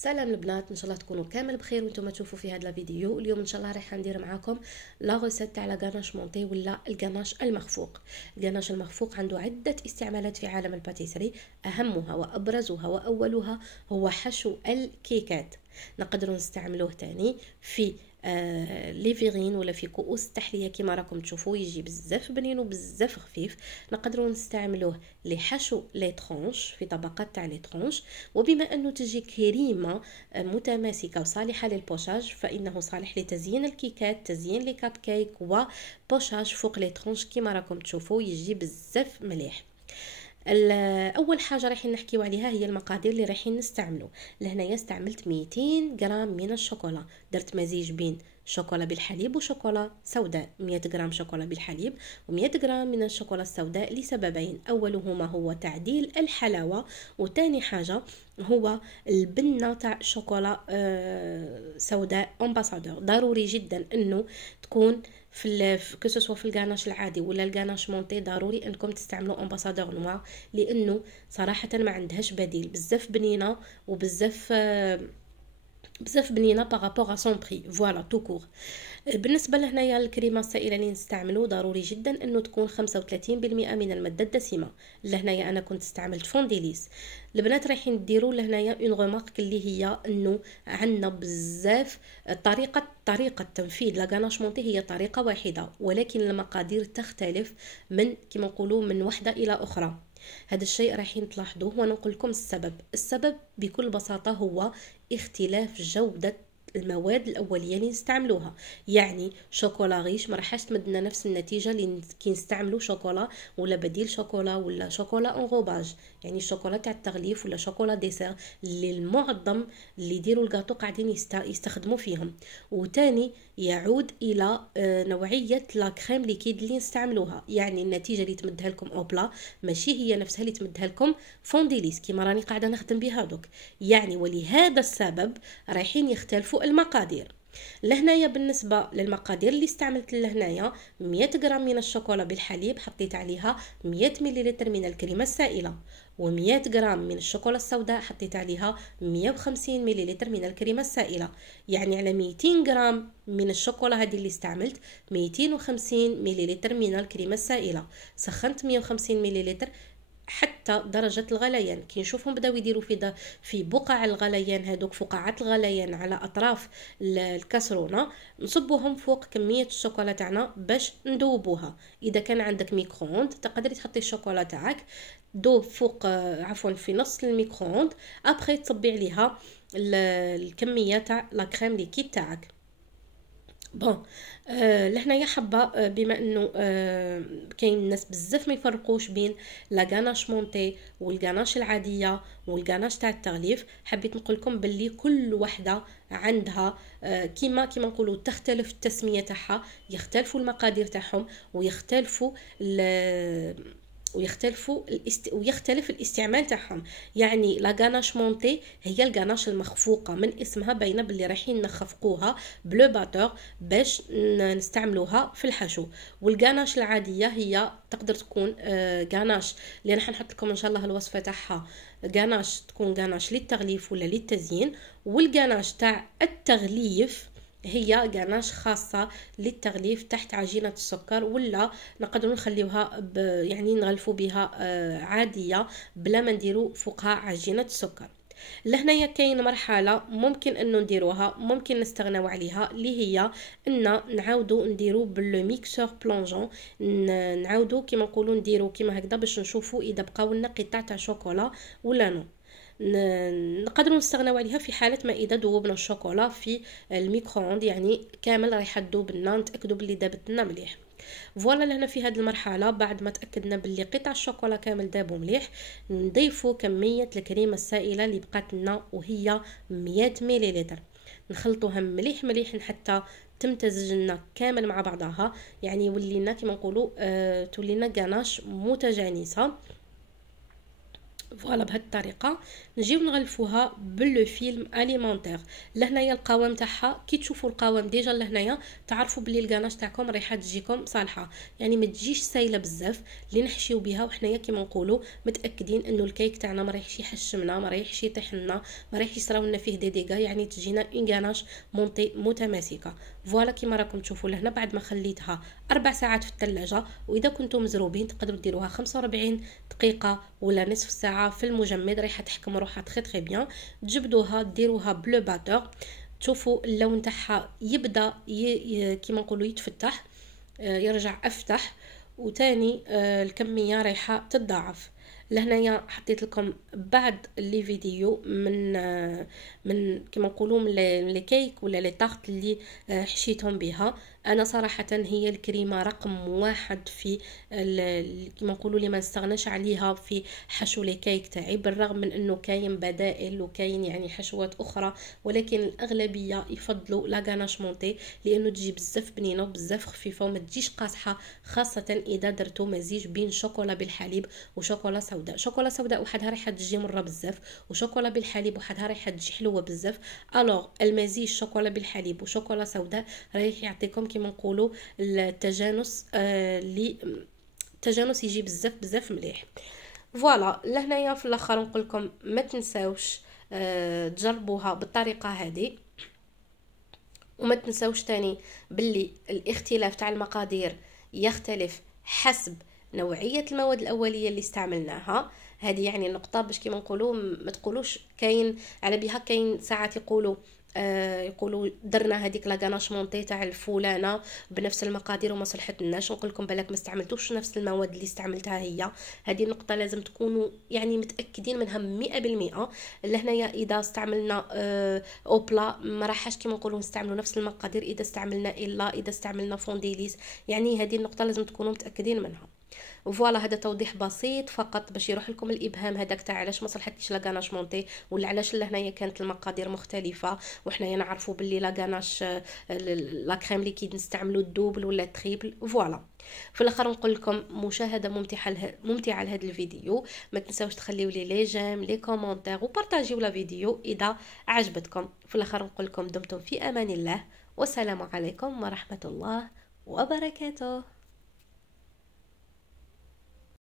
سلام البنات، ان شاء الله تكونوا كامل بخير وانتم تشوفوا في هذا الفيديو. اليوم ان شاء الله راح ندير معاكم لا غوسيت تاع غاناش مونتي ولا الغاناش المخفوق. الغاناش المخفوق عنده عده استعمالات في عالم الباتيسري، اهمها وابرزها واولها هو حشو الكيكات. نقدروا نستعملوه تاني في لي فيغين ولا في كؤوس التحليه كما راكم تشوفوا، يجي بزاف بنين وبزاف خفيف. نقدروا نستعملوه لحشو لي ترونش في طبقات تاع لي ترونش، وبما انه تجي كريمه متماسكه وصالحه للبوشاج فانه صالح لتزيين الكيكات، تزيين لي كاب كيك وبوشاج فوق لي ترونش كما راكم تشوفوا، يجي بزاف مليح. اول حاجه رايحين نحكيو عليها هي المقادير اللي رايحين نستعملو. لهنايا استعملت 200 غرام من الشوكولا، درت مزيج بين شوكولا بالحليب وشوكولا سوداء. 100 غرام شوكولا بالحليب و100 غرام من الشوكولا السوداء لسببين، اولهما هو تعديل الحلاوه، وثاني حاجه هو البنه تاع شوكولا سوداء امباسادور. ضروري جدا انه تكون في كسوسوا في الغاناش العادي ولا الغاناش مونتي، ضروري انكم تستعملوا امباسادور نوار، لانه صراحه ما عندهاش بديل، بزاف بنينه وبزاف بزاف بنينه بارابور ا سون بري. فوالا تو كور. بالنسبه لهنايا الكريمه السائله اللي نستعملو ضروري جدا انه تكون 35% من الماده الدسمه. لهنايا انا كنت استعملت فونديليس. البنات رايحين ديروا لهنايا اون غومارك اللي هي انه عندنا بزاف طريقه تنفيذ لا غاناش مونتي هي طريقه واحده، ولكن المقادير تختلف من كما نقولوا من وحده الى اخرى. هذا الشيء رايحين تلاحظوه ونقول لكم السبب بكل بساطه هو اختلاف جوده المواد الاوليه اللي نستعملوها. يعني شوكولا غيش ما راحش تمدنا نفس النتيجه اللي كي نستعملوا شوكولا ولا بديل شوكولا ولا شوكولا انغوباج، يعني الشوكولا تاع التغليف ولا شوكولا ديسير اللي المعظم اللي يديروا الجاتو قاعدين يستخدموا فيهم. وتاني يعود الى نوعيه لا كريم ليكيد اللي نستعملوها، يعني النتيجه اللي تمدها لكم اوبلا ماشي هي نفسها اللي تمدها لكم فونديليس كيما راني قاعده نخدم بها دوك. يعني ولهذا السبب رايحين يختلفوا المقادير. لهنايا بالنسبه للمقادير اللي استعملت لهنايا 100 غرام من الشوكولا بالحليب، حطيت عليها 100 ملل من الكريمه السائله، و100 غرام من الشوكولا السوداء حطيت عليها 150 ملل من الكريمه السائله. يعني على 200 غرام من الشوكولا هذه اللي استعملت 250 ملل من الكريمه السائله. سخنت 150 ملل حتى درجة الغليان، كي نشوفهم بداو يديروا في بقع الغليان، هذوك فقاعات الغليان على اطراف الكاسرونه، نصبوهم فوق كميه الشوكولا تاعنا باش ندوبوها. اذا كان عندك ميكرووند تقدري تحطي الشوكولا تاعك دوب فوق عفوا في نص الميكرووند، ابخي تصبي عليها الكميه تاع لا كريم ليكيد تاعك. بون لهنايا حابه بما انه كاين الناس بزاف ما يفرقوش بين لا غاناش مونتي والغاناش العاديه والغاناش تاع التغليف، حبيت نقول لكم باللي كل وحده عندها كيما نقولوا تختلف التسميه تاعها، يختلفوا المقادير تاعهم ويختلف الاستعمال تاعهم. يعني لا غاناش مونتي هي الغاناش المخفوقه، من اسمها باينه باللي رايحين نخفقوها بلو باتور باش نستعملوها في الحشو. والغاناش العاديه هي تقدر تكون غاناش اللي راح نحط لكم ان شاء الله الوصفه تاعها، غاناش تكون غاناش للتغليف ولا للتزيين. والغاناش تاع التغليف هي غاناش خاصة للتغليف تحت عجينة السكر، ولا نقدر نخليوها يعني نغلفوا بها عادية بلا ما نديروا فوقها عجينة السكر. لهنايا كاين مرحله ممكن انه نديروها، ممكن نستغناو عليها، اللي هي ان نعاودو نديرو بالميكسور بلونجون، نعاودو كيما نقولوا نديرو كيما هكذا باش نشوفوا اذا بقاو لنا قطع تاع شوكولا ولا نو. نقدروا نستغناو عليها في حاله ما اذا ذوبنا الشوكولا في الميكرووند، يعني كامل رايحه تذوب لنا، نتاكدوا باللي ذابت لنا مليح. فوالا لهنا في هذه المرحله بعد ما تاكدنا باللي قطع الشوكولا كامل دابوا مليح، نضيفوا كميه الكريمه السائله اللي بقات لنا وهي 100 ملل، نخلطوها مليح مليح حتى تمتزج لنا كامل مع بعضها، يعني ولينا كما نقولوا تولينا غاناش متجانسه. فوالا بهذه الطريقه نجيو نغلفوها باللو فيلم اليمونتير. لهنايا القوام تاعها كي تشوفوا القوام ديجا لهنايا تعرفوا بلي الكاناش تاعكم رايحه تجيكم صالحه، يعني ما تجيش سايله بزاف اللي نحشيو بها، وحنايا كيما نقولوا متاكدين انه الكيك تاعنا ما رايحش يحشمنا، ما رايحش يطيح لنا، ما رايحش يصراو لنا فيه دي ديغا، يعني تجينا اون كاناش مونطي متماسكه. فوالا كيما راكم تشوفوا لهنا بعد ما خليتها 4 ساعات في الثلاجه، واذا كنتم مزروبين تقدروا ديروها 45 دقيقه ولا نصف ساعه في المجمد، رايحه تحكم روحها تري بيان. تجبدوها ديروها بلو باتور، تشوفوا اللون تاعها يبدا كيما نقولوا يتفتح، يرجع افتح، وتاني الكميه رايحه تتضاعف. لهنايا حطيت لكم بعض لي فيديو من كما نقولوا من لي كيك ولا لي طارت اللي حشيتهم بها. انا صراحه هي الكريمه رقم 1 في كما نقولوا اللي ما نستغناش عليها في حشو لي كيك تاعي، بالرغم من انه كاين بدائل وكاين يعني حشوات اخرى، ولكن الاغلبيه يفضلوا لا غاناش مونتي لانه تجي بزاف بنينه وبزاف خفيفه وما تجيش قاصحه، خاصه اذا درتو مزيج بين شوكولا بالحليب وشوكولا سوداء. شوكولا سوداء وحدها رايحه تجي مره بزاف، وشوكولا بالحليب وحدها رايحه تجي حلوه بزاف. الوغ المزيج شوكولا بالحليب وشوكولا سوداء رايح يعطيكم كيما نقولوا التجانس اللي التجانس يجي بزاف مليح. فوالا لهنايا في الاخر نقول لكم ما تنساوش تجربوها بالطريقه هذه، وما تنساوش تاني باللي الاختلاف تاع المقادير يختلف حسب نوعيه المواد الاوليه اللي استعملناها. هذه يعني النقطه باش كيما نقولوا ما تقولوش كاين على بها، كاين ساعات يقولوا درنا هذيك لا غاناش مونطي تاع الفلانه بنفس المقادير وما صلحتناش. نقول لكم بالك ما استعملتوش نفس المواد اللي استعملتها هي. هذه النقطه لازم تكونوا يعني متاكدين منها 100%. لهنايا اذا استعملنا اوبلا ما راحش كيما نقولوا نستعملوا نفس المقادير، اذا استعملنا اذا استعملنا فونديليس، يعني هذه النقطه لازم تكونوا متاكدين منها. فوالا هذا توضيح بسيط فقط باش يروح لكم الابهام هذاك تاع علاش ما صلحتش لا غاناش مونطي، ولا علاش لهنايا كانت المقادير مختلفه، وحنايا نعرفوا باللي لا غاناش لا كريم ليكيد نستعملوا الدوبل ولا التريبل. فوالا في الاخر نقول لكم مشاهده ممتعه لهذا الفيديو. ما تنساوش تخليوا لي جيم لي كومونتير وبارطاجيو لا فيديو اذا عجبتكم. في الاخر نقول لكم دمتم في امان الله، والسلام عليكم ورحمه الله وبركاته.